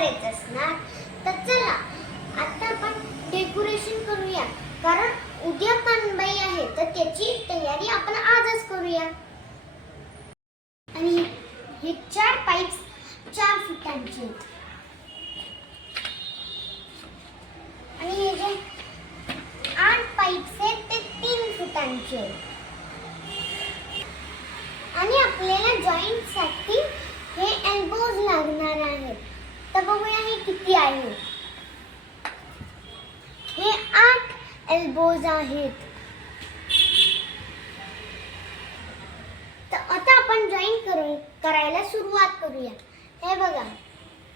करायचं असणार. तर चला आता आपण डेकोरेशन करूया. कारण उद्या पानबाई आहे तर त्याची तयारी आपण आजच करूया. आणि हे चार पाईप्स चार फुटांचे आहेत. आणि हे जे आठ पाईप्स आहेत ते तीन फुटांचे आहेत. आणि आपल्याला जॉईंटसाठी हे एल्बोज लागणार आहेत तर बघूया हे किती आहे. हे आठ एल्बोज आहेत. तर आता आपण जॉईन करू करायला सुरुवात करूया. हे बघा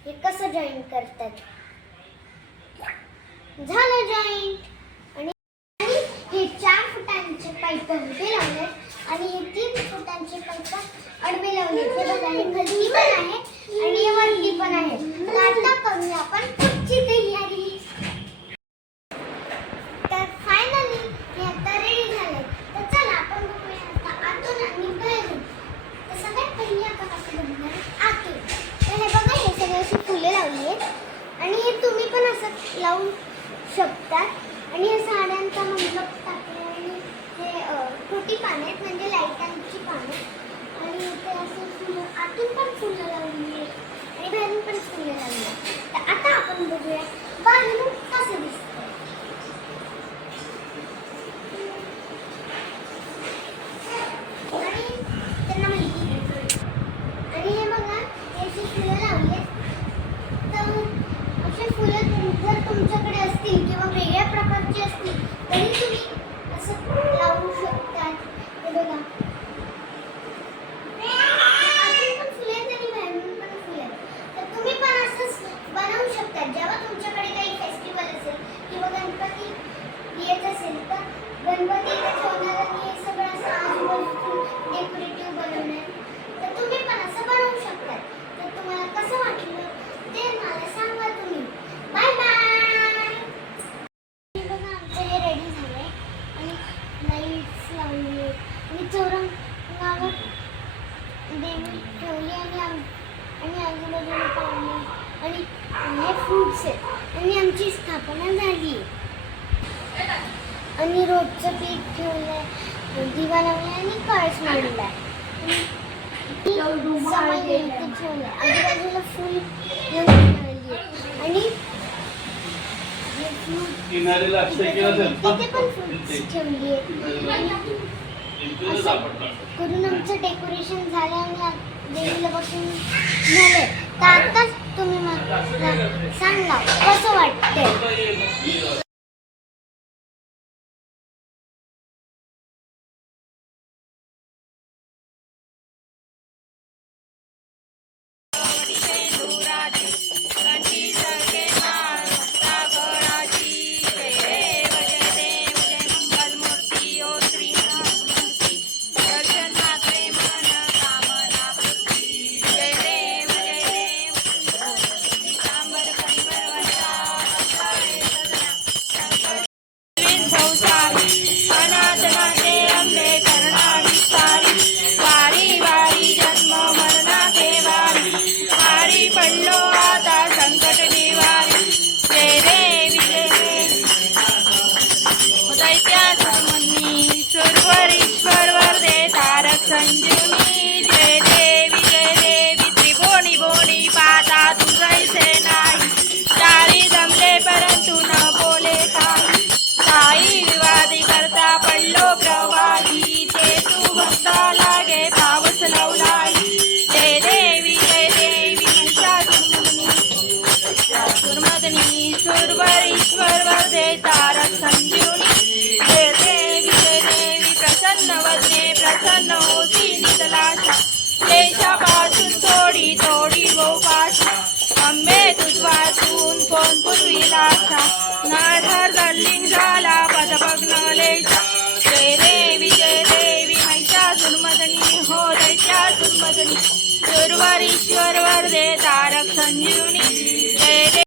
हे कसं जॉईन करतात झालं जॉईंट आणि आणि हे चार फुटांचे पाईप उभे लावले आणि हे तीन फुटांचे पाईप अडवे लावले हे बघा हे खाली पण आहे आणि हे वरती पण आहे तर आता करूया आपण पुढची तयारी तर फायनली हे आता रेडी झाले तर चला आपण बघूया आता आतून आणि बाहेरून तर सगळ्यात पहिली आपण आपण बघणार आतून तर हे बघा हे सगळे अशी फुले लावली आहेत आणि हे तुम्ही पण असं लावू शकतात. आणि या साड्यांचा मंडप टाकले आणि हे छोटी पानं आहेत म्हणजे लाईटांची पानं. आणि ते असं फुलं आतून पण फुलं लावली आणि बाहेरून पण फुलं लावली. तर आता आपण बघूया बाहेरून कसं दिसतं आणि त्यांना माहिती आहे. आणि हे बघा हे अशी फुलं लावली तर अशी फुलं तुम- जर तुमच्याकडे असतील किंवा वेगळ्या प्रकारची असतील तरी तुम्ही असं लावू शकतात हे बघा आतून पण तर तुम्ही पण असंच बनवू शकता जेव्हा तुमच्याकडे काही फेस्टिवल असेल किंवा गणपती येत असेल तर गणपतीला ठेवणार आणि हे सगळं असं आजूबाजूला डेकोरेटिव्ह बनवणार तर तुम्ही पण असं बनवू शकता तर तुम्हाला कसं वाटलं ते मला सांगा तुम्ही बाय बाय बघा आमचं हे रेडी झालंय आणि लावली आणि चौरंगावर देवी ठेवली आणि आम आणि आजूबाजूला पाहुणे आणि हे फ्रुट्स आहेत. आणि आमची स्थापना झाली. आणि रोजचं पीठ ठेवलंय. दिवा लावलाय आणि कळस समय इथे ठेवलंय. आजूबाजूला फुल ठेवली. आणि किनारीला अक्षय केलं करून आमचं डेकोरेशन झालं आणि देवीला बसून झाले. तर आताच तुम्ही सांगा कसं वाटतंय? तुझवासून कोण पुरविला दल्लीन नाधार दल्लिंग झाला पदभग्नलेशा जय देवी जय देवी महिषासुरमदनी हो दैत्यासुरमदनी सुरवरीश्वर वरदे तारक संजीवनी. जय देवी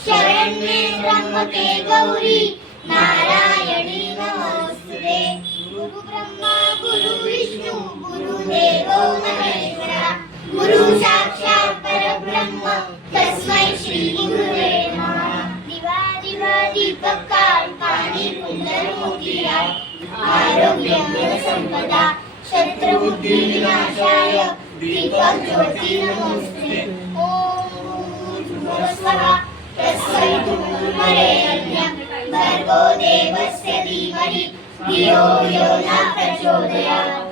शरण्ये त्र्यंबके गौरी नारायणी नमोस्तुते गुरु ब्रह्मा गुरु विष्णू गुरुदेवो महेश्वरा गुरु साक्षात ब्रह्म तस्मै श्री गुरुवे दिवा दिवा दीपक पाणी कुंडलमुखिया आरोग्य संपदा शत्रुबुद्धी विनाशाय. दीपक ज्योती नमोस्तुते ओम स्वहा तस्सवितुर्वरेण्यं भर्गो देवस्य धीमहि. धियो यो न प्रचोदयात्.